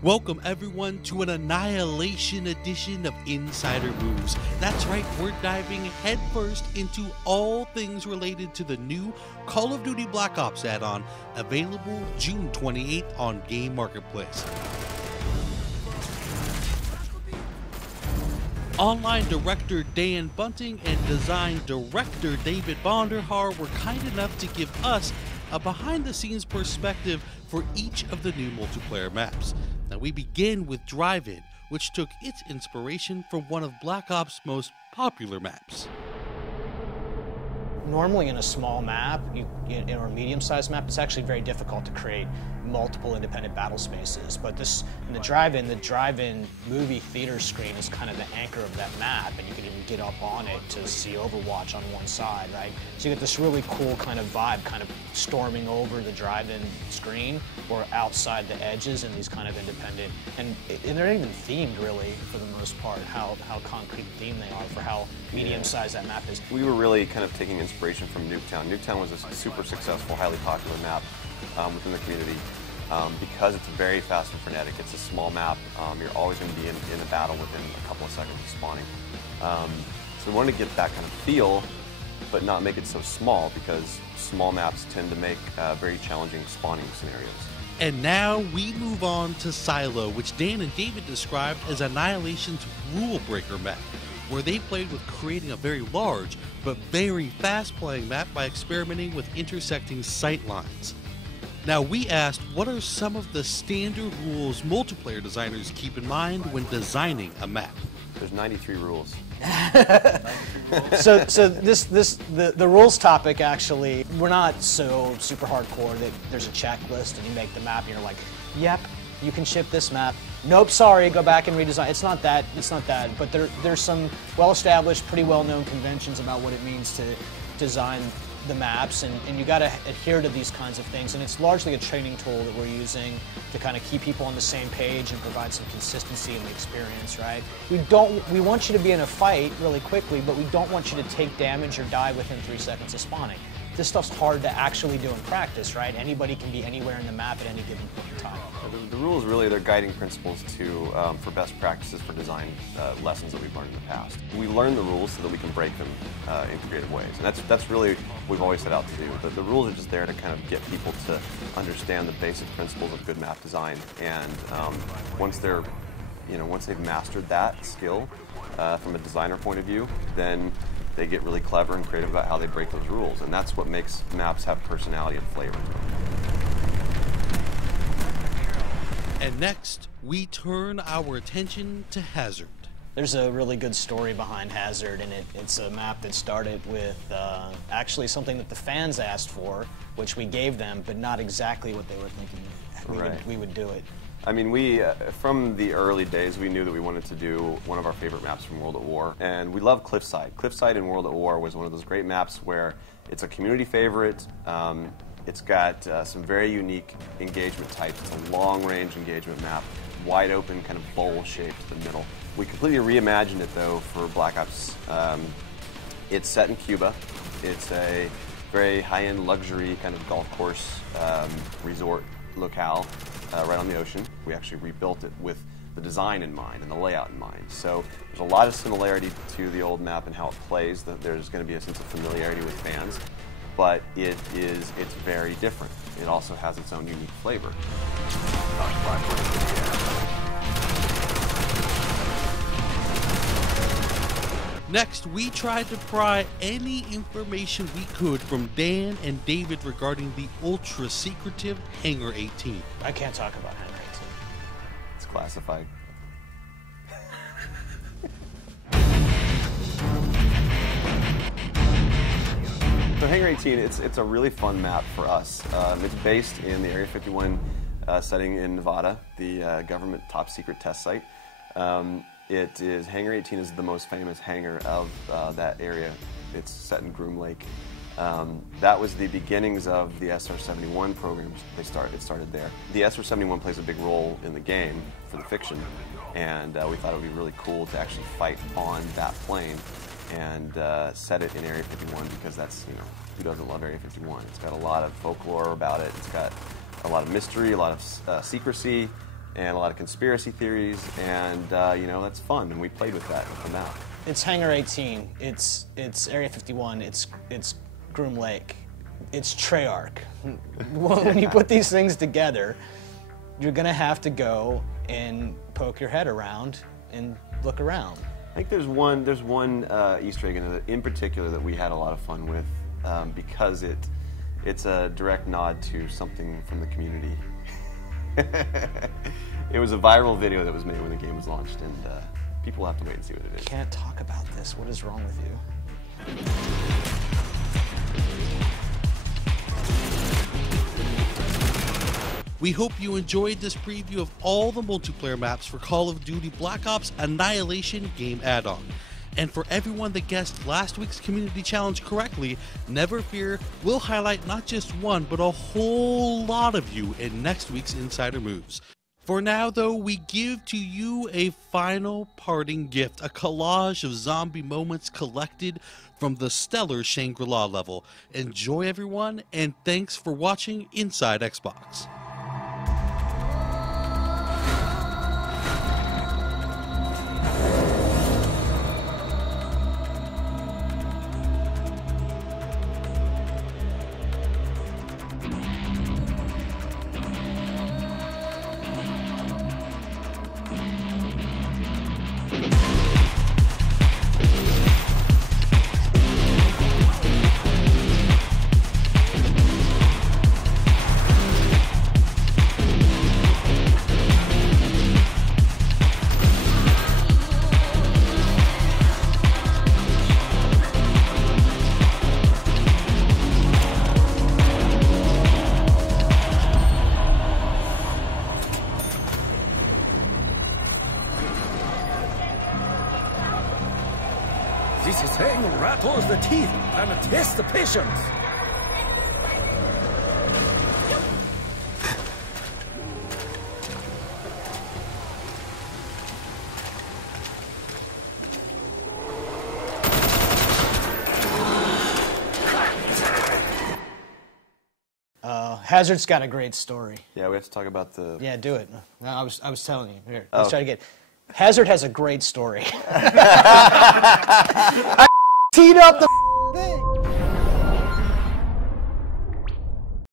Welcome everyone to an Annihilation edition of Insider Moves. That's right, we're diving headfirst into all things related to the new Call of Duty Black Ops add-on, available June 28th on Game Marketplace. Online director Dan Bunting and design director David Vonderhaar were kind enough to give us a behind-the-scenes perspective for each of the new multiplayer maps. Now we begin with Drive-In, which took its inspiration from one of Black Ops' most popular maps. Normally in a small map, or a medium-sized map, it's actually very difficult to create multiple independent battle spaces. But this, in the drive-in movie theater screen is kind of the anchor of that map, and you can even get up on it to see Overwatch on one side, right? So you get this really cool kind of vibe, kind of storming over the drive-in screen, or outside the edges in these kind of independent, and they're not even themed really for the most part, how concrete themed they are for how medium-sized that map is. We were really kind of taking inspiration from Nuketown. Nuketown was a super successful, highly popular map within the community because it's very fast and frenetic. It's a small map. You're always going to be in a battle within a couple of seconds of spawning. So we wanted to get that kind of feel, but not make it so small, because small maps tend to make very challenging spawning scenarios. And now we move on to Silo, which Dan and David described as Annihilation's rule breaker map, where they played with creating a very large but very fast-playing map by experimenting with intersecting sight lines. Now we asked, what are some of the standard rules multiplayer designers keep in mind when designing a map? There's 93 rules. So the rules topic, actually, we're not so super hardcore that there's a checklist and you make the map and you're like, yep, you can ship this map. Nope, sorry, go back and redesign. It's not that, but there's some well-established, pretty well-known conventions about what it means to design the maps, and you got to adhere to these kinds of things, and it's largely a training tool that we're using to kind of keep people on the same page and provide some consistency in the experience, right? We want you to be in a fight really quickly, but we don't want you to take damage or die within 3 seconds of spawning. This stuff's hard to actually do in practice, right? Anybody can be anywhere in the map at any given point in time. The rules really, they're guiding principles for best practices for design lessons that we've learned in the past. We learn the rules so that we can break them in creative ways, and that's really what we've always set out to do. The rules are just there to kind of get people to understand the basic principles of good map design, and once they've mastered that skill from a designer point of view, then they get really clever and creative about how they break those rules, and that's what makes maps have personality and flavor. And next, we turn our attention to Hazard. There's a really good story behind Hazard, and it's a map that started with actually something that the fans asked for, which we gave them, but not exactly what they were thinking we would do it. I mean, from the early days, we knew that we wanted to do one of our favorite maps from World at War, and we love Cliffside. Cliffside in World at War was one of those great maps where it's a community favorite. It's got some very unique engagement types. It's a long-range engagement map, wide open, kind of bowl-shaped in the middle. We completely reimagined it, though, for Black Ops. It's set in Cuba. It's a very high-end luxury kind of golf course resort locale right on the ocean. We actually rebuilt it with the design in mind and the layout in mind. So there's a lot of similarity to the old map and how it plays. There's going to be a sense of familiarity with fans, but it's very different. It also has its own unique flavor. Next, we tried to pry any information we could from Dan and David regarding the ultra-secretive Hangar 18. I can't talk about Hangar 18. It's classified. So Hangar 18, it's a really fun map for us. It's based in the Area 51 setting in Nevada, the government top secret test site. Hangar 18 is the most famous hangar of that area. It's set in Groom Lake. That was the beginnings of the SR-71 programs. It started there. The SR-71 plays a big role in the game for the fiction, and we thought it would be really cool to actually fight on that plane and set it in Area 51, because that's, who doesn't love Area 51? It's got a lot of folklore about it. It's got a lot of mystery, a lot of secrecy, and a lot of conspiracy theories, and you know, that's fun, and we played with that with the map. It's Hangar 18. It's Area 51. It's Groom Lake. It's Treyarch. When you put these things together, you're gonna have to go and poke your head around and look around. I think there's one Easter egg in particular that we had a lot of fun with because it's a direct nod to something from the community. It was a viral video that was made when the game was launched, and people will have to wait and see what it is. Can't talk about this. What is wrong with you? We hope you enjoyed this preview of all the multiplayer maps for Call of Duty Black Ops Annihilation game add-on. And for everyone that guessed last week's community challenge correctly, never fear, we'll highlight not just one, but a whole lot of you in next week's Insider Moves. For now, though, we give to you a final parting gift, a collage of zombie moments collected from the stellar Shangri-La level. Enjoy, everyone, and thanks for watching Inside Xbox. This thing rattles the teeth and tests the patience. Hazard's got a great story. Yeah, we have to talk about the... Yeah, do it. No, I was telling you. Here, let's try to get... Hazard has a great story. I teed up the